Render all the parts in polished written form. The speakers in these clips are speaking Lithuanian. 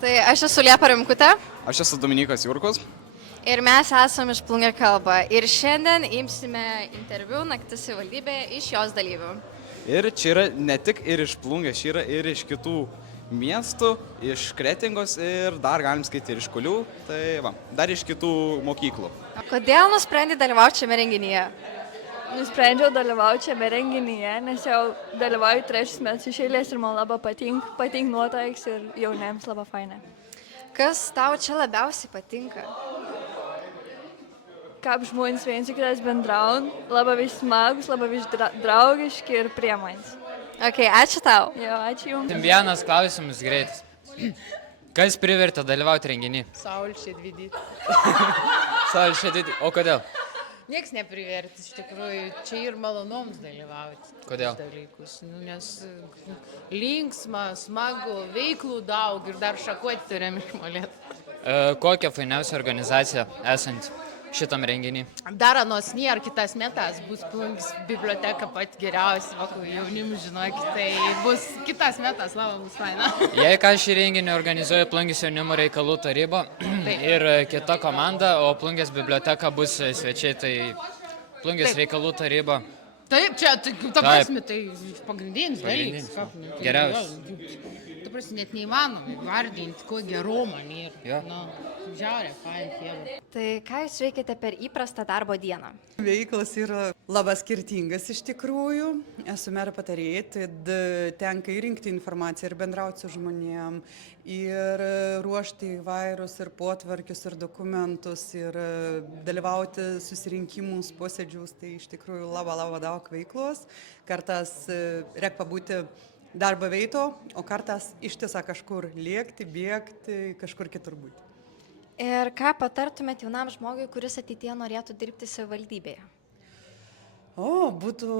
Tai aš esu Liepa Rimkutė Aš esu Dominikas Jurkus. ir mes esame iš Plungė kalba. Ir šiandien imsime interviu Naktis savivaldybėje iš jos dalyvių. Ir čia yra ne tik ir iš Plungės, čia yra ir iš kitų miestų, iš Kretingos ir dar galim skaityti ir iš Kulių, tai va, dar iš kitų mokyklų. Kodėl nusprendai dalyvauti šiame renginyje? Nusprendžiau dalyvauti šiame renginyje, nes jau dalyvauju 3 metus iš eilės ir man labai patink nuotaiks ir jauniems labai fainai. Kas tau čia labiausiai patinka? Kaip žmonės viens su kitais bendraun, labai vis smagus, labai vis draugiški ir priemonės. Ok, ačiū tau. Jo, ačiū Jums. Vienas klausimas greitas. Kas privertė dalyvauti renginį? Saulė Šedvidį. Saulė Šedvidį. O kodėl? Niekas neprivertis, iš tikrųjų, čia ir malonoms dalyvauti. Kodėl? Dalykus, nes linksma, smagu, veiklų daug ir dar šakuoti turim išmolėti. Kokia fainiausia organizacija esant šitam renginį? Dar anos nėra, kitas metas bus Plungės biblioteka pat geriausia, vakų jaunimus žinokit, tai bus kitas metas, labai bus faina. Jei ką šį renginį organizuoja Plungės jaunimo reikalų taryba ir kita komanda, o Plungės biblioteka bus svečiai, tai Plungės reikalų taryba. Taip, čia, ta prasme, tai pagrindinis dalykas. Geriausias. Tu prasme, net neįmanoma vardinti, ko geru man yra. Jo. Žiaurė, fain. Tai ką jūs veikiate per įprastą darbo dieną? Veiklas yra labai skirtingas iš tikrųjų. Esu mero patarėja, tad tenka įrinkti informaciją ir bendrauti su žmonėm, ir ruošti įvairius ir potvarkius, ir dokumentus, ir dalyvauti susirinkimus, posėdžius. Tai iš tikrųjų labai daug veiklos. Kartais reikia pabūti darbo veito, o kartais ištisą kažkur lėkti, bėgti, kažkur kitur būti. Ir ką patartumėt jaunam žmogui, kuris ateityje norėtų dirbti savivaldybėje? Būtų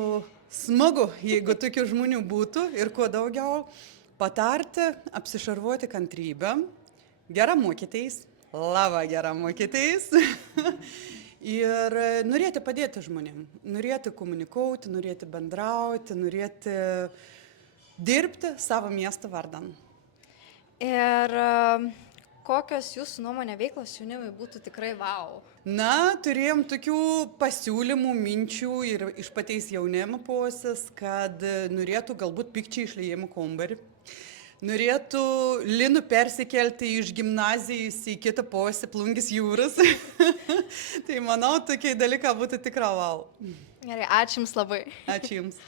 smagu, jeigu tokių žmonių būtų ir kuo daugiau patarti, apsišarvuoti kantrybę, gerą mokytis, labai gerą mokytis ir norėti padėti žmonėm, norėti komunikuoti, norėti bendrauti, norėti dirbti savo miesto vardan. Ir kokios jūsų nuomonė veiklos jaunimui būtų tikrai wow? Na, turėjom tokių pasiūlymų, minčių ir iš paties jaunimo pusės, kad norėtų galbūt pykčiai išliejimo kambarį. Norėtų linų persikelti iš gimnazijos į kitą pusę Plungės jūros. Tai manau, tokie dalykai būtų tikrai wow. Gerai, ačiū Jums labai. Ačiū Jums.